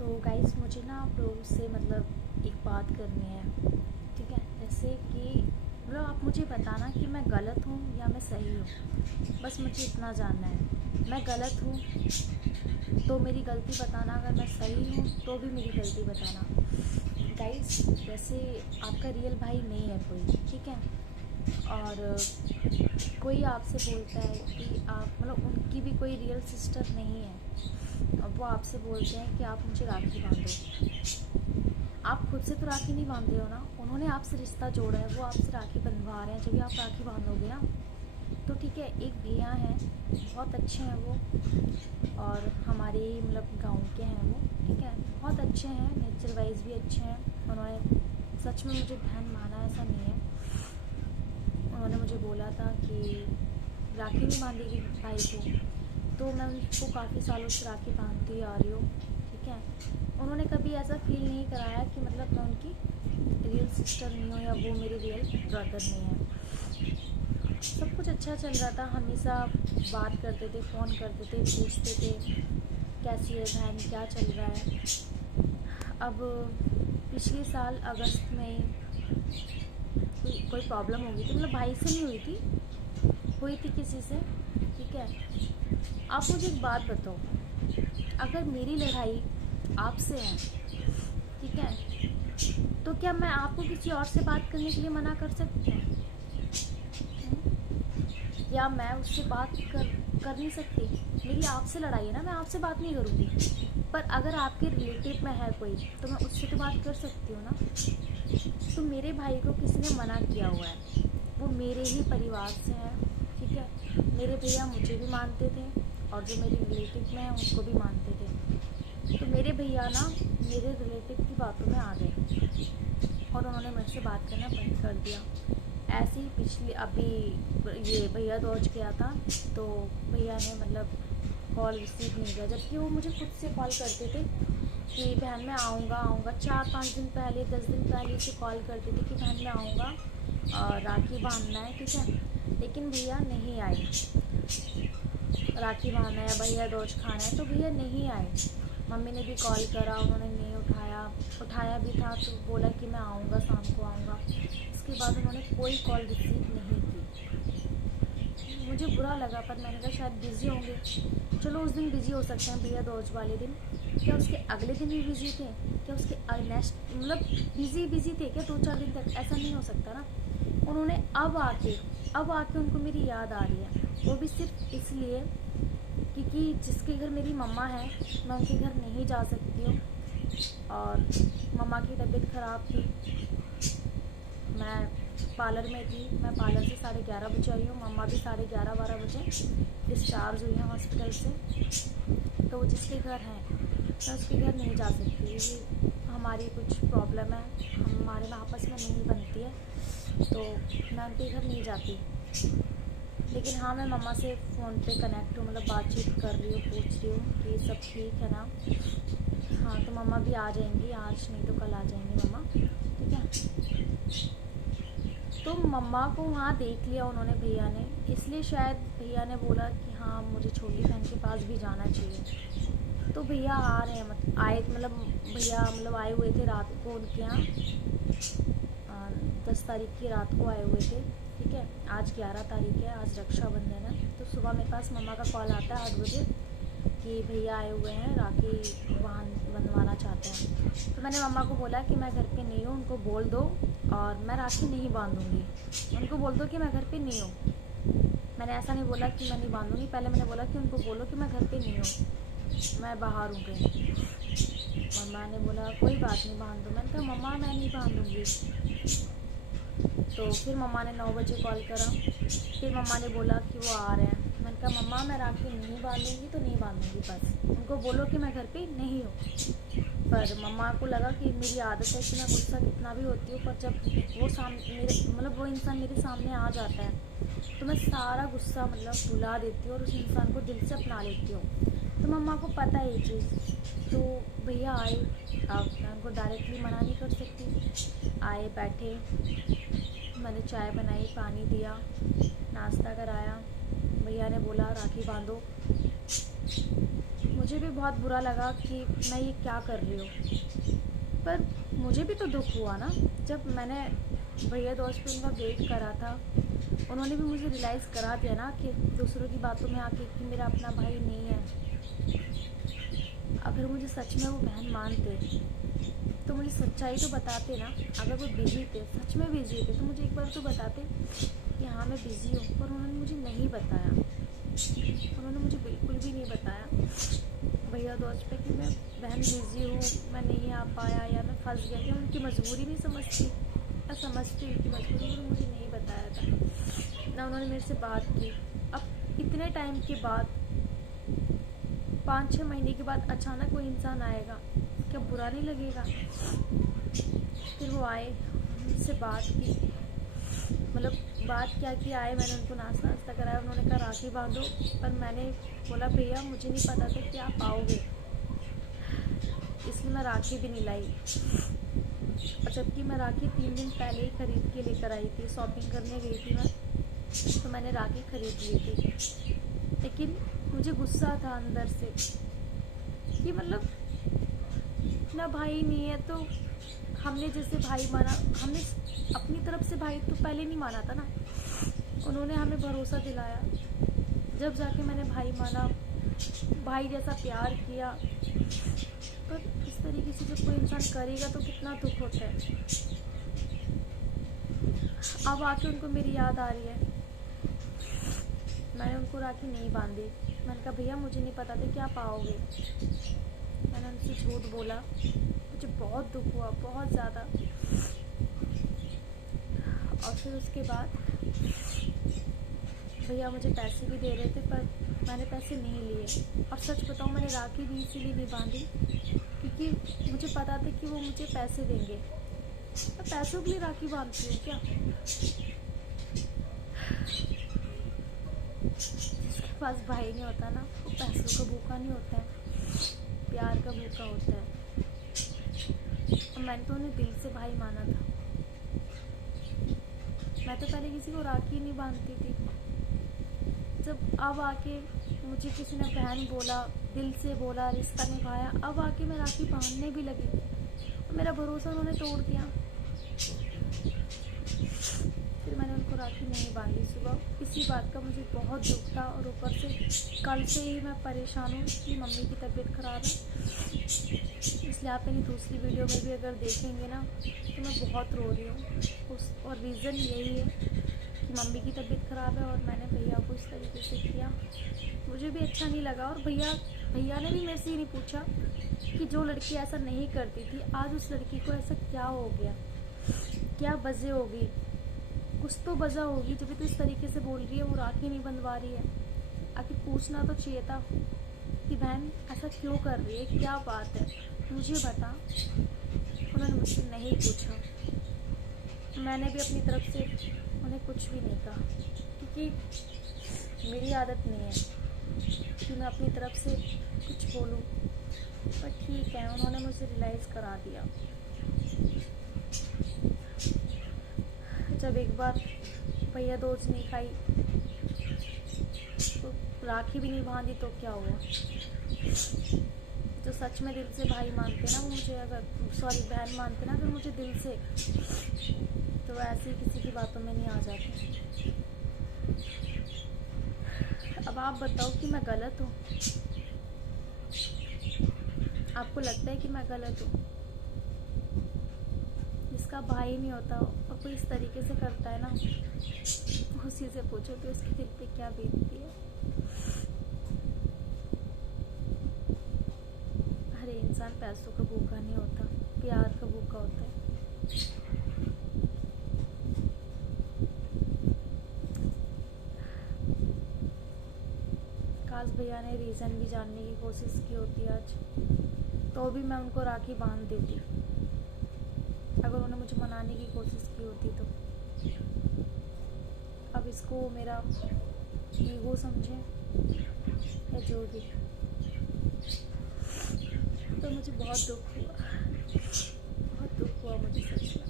तो गाइस मुझे ना आप लोगों से मतलब एक बात करनी है, ठीक है। जैसे कि मतलब आप मुझे बताना कि मैं गलत हूँ या मैं सही हूँ, बस मुझे इतना जानना है। मैं गलत हूँ तो मेरी गलती बताना, अगर मैं सही हूँ तो भी मेरी गलती बताना। गाइस जैसे आपका रियल भाई नहीं है कोई, ठीक है, और कोई आपसे बोलता है कि आप मतलब उनकी भी कोई रियल सिस्टर नहीं है, अब वो आपसे बोलते हैं कि आप मुझे राखी बांधो। आप खुद से तो राखी नहीं बांधते हो ना, उन्होंने आपसे रिश्ता जोड़ा है, वो आपसे राखी बंधवा रहे हैं, जब भी आप राखी बांधोगे ना। तो ठीक है, एक भैया हैं, बहुत अच्छे हैं वो, और हमारे ही मतलब गांव के हैं वो, ठीक है, बहुत अच्छे हैं, नेचर वाइज भी अच्छे हैं। उन्होंने सच में मुझे बहन माना, ऐसा नहीं है। उन्होंने मुझे बोला था कि राखी नहीं बांधेगी भाई को, तो मैं उनको काफ़ी सालों से राखी बांधती आ रही हूँ, ठीक है। उन्होंने कभी ऐसा फील नहीं कराया कि मतलब मैं उनकी रियल सिस्टर नहीं हूँ या वो मेरे रियल ब्रदर नहीं है। सब कुछ अच्छा चल रहा था, हमेशा बात करते थे, फ़ोन करते थे, पूछते थे कैसी है बहन, क्या चल रहा है। अब पिछले साल अगस्त में कोई प्रॉब्लम हो गई थी, मतलब भाई से नहीं हुई थी, हुई थी किसी से, ठीक है। आप मुझे एक बात बताओ, अगर मेरी लड़ाई आपसे है, ठीक है, तो क्या मैं आपको किसी और से बात करने के लिए मना कर सकती हूँ? या मैं उससे बात कर नहीं सकती? मेरी आपसे लड़ाई है ना, मैं आपसे बात नहीं करूँगी, पर अगर आपके रिलेटिव में है कोई तो मैं उससे तो बात कर सकती हूँ ना। तो मेरे भाई को किसी ने मना किया हुआ है, वो मेरे ही परिवार से है, ठीक है। मेरे भैया मुझे भी मानते थे और जो मेरे रिलेटिव में हैं उनको भी मानते थे। तो मेरे भैया ना मेरे रिलेटिव की बातों में आ गए और उन्होंने मुझसे बात करना बंद कर दिया। ऐसे ही पिछले अभी ये भैया दौज गया था, तो भैया ने मतलब कॉल रिसीव नहीं किया, जबकि वो मुझे खुद से कॉल करते थे कि बहन मैं आऊँगा आऊँगा। 4-5 दिन पहले, 10 दिन पहले से कॉल करते थे कि बहन मैं आऊँगा और राखी बांधना है, ठीक है। लेकिन भैया नहीं आए, राखी बांधना है या भैया दौज खाना है तो भैया नहीं आए। मम्मी ने भी कॉल करा, उन्होंने नहीं उठाया भी था तो बोला कि मैं आऊँगा, शाम को आऊँगा। इसके बाद उन्होंने कोई कॉल रिसीव नहीं की। मुझे बुरा लगा, पर मैंने कहा शायद बिज़ी होंगे। चलो उस दिन बिज़ी हो सकते हैं भैया दौज वाले दिन, क्या उसके अगले दिन भी बिज़ी थे? क्या उसके नेक्स्ट मतलब बिज़ी थे क्या 2-4 दिन तक? ऐसा नहीं हो सकता ना। उन्होंने अब आके उनको मेरी याद आ रही है, वो भी सिर्फ इसलिए क्योंकि जिसके घर मेरी मम्मा है मैं उनके घर नहीं जा सकती हूँ, और मम्मा की तबीयत ख़राब थी, मैं पार्लर में थी, मैं पार्लर से 11:30 बजे आई हूँ, मम्मा भी 11:30-12 बजे डिस्चार्ज हुई हैं हॉस्पिटल से। तो वो जिसके घर हैं मैं उसके घर नहीं जा सकती, ये हमारी कुछ प्रॉब्लम है, हमारे में आपस में नहीं बनती है, तो मैं उनके घर नहीं जाती। लेकिन हाँ, मैं मम्मा से फ़ोन पे कनेक्ट हूँ, मतलब बातचीत कर रही हूँ, पूछ रही हूँ कि सब ठीक है ना। हाँ, तो मम्मा भी आ जाएंगी, आज नहीं तो कल आ जाएंगी मम्मा, ठीक है। तो मम्मा को वहाँ देख लिया उन्होंने भैया ने, इसलिए शायद भैया ने बोला कि हाँ मुझे छोटी बहन के पास भी जाना चाहिए। तो भैया आ रहे हैं, मतलब भैया मतलब आए हुए थे रात को उनके यहाँ, 10 तारीख की रात को आए हुए थे, ठीक है। आज 11 तारीख है, आज रक्षाबंधन है। तो सुबह मेरे पास मम्मा का कॉल आता है 8 बजे कि भैया आए हुए हैं, राखी बंधवाना चाहते हैं। तो मैंने मम्मा को बोला कि मैं घर पे नहीं हूँ, उनको बोल दो और मैं राखी नहीं बांधूंगी, उनको बोल दो कि मैं घर पे नहीं हूँ। मैंने ऐसा नहीं बोला कि मैं नहीं बांधूंगी, पहले मैंने बोला कि उनको बोलो कि मैं घर पे नहीं हूँ, मैं बाहर हूँ कहीं। मम्मा ने बोला कोई बात नहीं, बांध दो। मैंने कहा मम्मा मैं नहीं बांधूंगी। तो फिर मम्मा ने 9 बजे कॉल करा, फिर मम्मा ने बोला कि वो आ रहे हैं। मैंने कहा मम्मा मैं राखी नहीं बांधूंगी तो नहीं बांधूंगी, बस उनको बोलो कि मैं घर पे नहीं हूँ। पर मम्मा को लगा कि मेरी आदत है कि मैं गुस्सा कितना भी होती हूँ, पर जब वो सामने मेरे मतलब वो इंसान मेरे सामने आ जाता है तो मैं सारा गुस्सा मतलब भुला देती हूँ और उस इंसान को दिल से अपना लेती हूँ। तो मम्मा को पता है ये चीज़। तो भैया आए, अब मैं उनको डायरेक्टली मना नहीं कर सकती। आए, बैठे, मैंने चाय बनाई, पानी दिया, नाश्ता कराया। भैया ने बोला राखी बांधो। मुझे भी बहुत बुरा लगा कि मैं ये क्या कर रही हूँ। पर मुझे भी तो दुख हुआ ना, जब मैंने भैया दोस्त पे उनका वेट करा था। उन्होंने भी मुझे रियलाइज़ करा दिया ना कि दूसरों की बातों में आके कि मेरा अपना भाई नहीं है। अगर मुझे सच में वो बहन मानते तो मुझे सच्चाई तो बताते ना। अगर वो बिजी थे, सच में बिजी थे, तो मुझे एक बार तो बताते कि हाँ मैं बिज़ी हूँ। पर उन्होंने मुझे नहीं बताया, उन्होंने मुझे बिल्कुल भी नहीं बताया भैया दोस्त पे कि मैं बहन बिज़ी हूँ, मैं नहीं आ पाया या मैं फंस गया। कि उनकी मजबूरी नहीं समझती, मैं समझती उनकी मजबूरी, उन्होंने मुझे नहीं बताया था ना। उन्होंने मेरे से बात की। अब इतने टाइम के बाद, 5-6 महीने के बाद अचानक कोई इंसान आएगा, क्या बुरा नहीं लगेगा? फिर वो आए, मुझसे बात की, मतलब बात क्या की, आए, मैंने उनको नाश्ता नाश्ता कराया। उन्होंने कहा राखी बांधो, पर मैंने बोला भैया मुझे नहीं पता था कि आप आओगे, इसलिए मैं राखी भी नहीं लाई। और जबकि मैं राखी 3 दिन पहले ही खरीद के लेकर आई थी, शॉपिंग करने गई थी मैं, तो मैंने राखी खरीद ली थी। लेकिन मुझे गुस्सा था अंदर से कि मतलब ना भाई नहीं है तो हमने जैसे भाई माना, हमने अपनी तरफ से भाई तो पहले नहीं माना था ना। उन्होंने हमें भरोसा दिलाया, जब जाके मैंने भाई माना, भाई जैसा प्यार किया। पर इस तरीके से जब कोई इंसान करेगा तो कितना दुख होता है। अब आके उनको मेरी याद आ रही है। मैंने उनको राखी नहीं बांधी। मैंने कहा भैया मुझे नहीं पता था कि आप आओगे। मैंने उनसे झूठ बोला। मुझे बहुत दुख हुआ, बहुत ज़्यादा। और फिर उसके बाद भैया मुझे पैसे भी दे रहे थे, पर मैंने पैसे नहीं लिए। और सच बताऊँ, मैंने राखी भी इसीलिए नहीं बांधी क्योंकि मुझे पता था कि वो मुझे पैसे देंगे। मैं पैसों के लिए राखी बांधती हूँ क्या? जिसके पास भाई नहीं होता ना, वो पैसों का भूखा नहीं होता है, प्यार का भूखा होता है। और मैंने तो उन्हें दिल से भाई माना था। मैं तो पहले किसी को राखी नहीं बांधती थी। जब अब आके मुझे किसी ने बहन बोला, दिल से बोला, रिश्ता निभाया, अब आके मैं राखी बांधने भी लगी और मेरा भरोसा उन्होंने तोड़ दिया। फिर मैंने उनको राखी नहीं बांधी सुबह। इसी बात का मुझे बहुत दुख था। और ऊपर से कल से ही मैं परेशान हूँ कि मम्मी की तबीयत ख़राब है। इसलिए आप मेरी दूसरी वीडियो में भी अगर देखेंगे ना तो मैं बहुत रो रही हूँ। और रीज़न यही है कि मम्मी की तबीयत ख़राब है और मैंने भैया को इस तरीके से किया। मुझे भी अच्छा नहीं लगा। और भैया ने भी मेरे से ये नहीं पूछा कि जो लड़की ऐसा नहीं करती थी, आज उस लड़की को ऐसा क्या हो गया, क्या वजह होगी। कुछ तो वजह होगी जब तो इस तरीके से बोल रही है, वो राखी नहीं बंधवा रही है। आखिर पूछना तो चाहिए था कि बहन ऐसा क्यों कर रही है, क्या बात है, मुझे बता। उन्होंने मुझसे नहीं पूछा। मैंने भी अपनी तरफ से उन्हें कुछ भी नहीं कहा क्योंकि मेरी आदत नहीं है कि मैं अपनी तरफ से कुछ बोलूं। पर ठीक है, उन्होंने मुझे रियलाइज़ करा दिया। जब एक बार भैया दोस्त नहीं खाई तो राखी भी नहीं बांधी तो क्या हुआ। जो सच में दिल से भाई मानते ना, वो मुझे अगर बहन मानते ना अगर मुझे दिल से, तो ऐसे ही किसी की बातों में नहीं आ जाते। अब आप बताओ कि मैं गलत हूँ? आपको लगता है कि मैं गलत हूँ? जिसका भाई नहीं होता और कोई इस तरीके से करता है ना, उसी से पूछो कि उसके दिल पे क्या बीतती है। हर इंसान पैसों का भूखा नहीं होता, प्यार का भूखा होता है। काश भैया ने रीज़न भी जानने की कोशिश की होती आज, तो भी मैं उनको राखी बांध देती। अगर उन्होंने मुझे मनाने की कोशिश की होती तो। अब इसको मेरा ईगो समझे या जो भी, तो मुझे बहुत दुख हुआ, बहुत दुख हुआ मुझे सच में।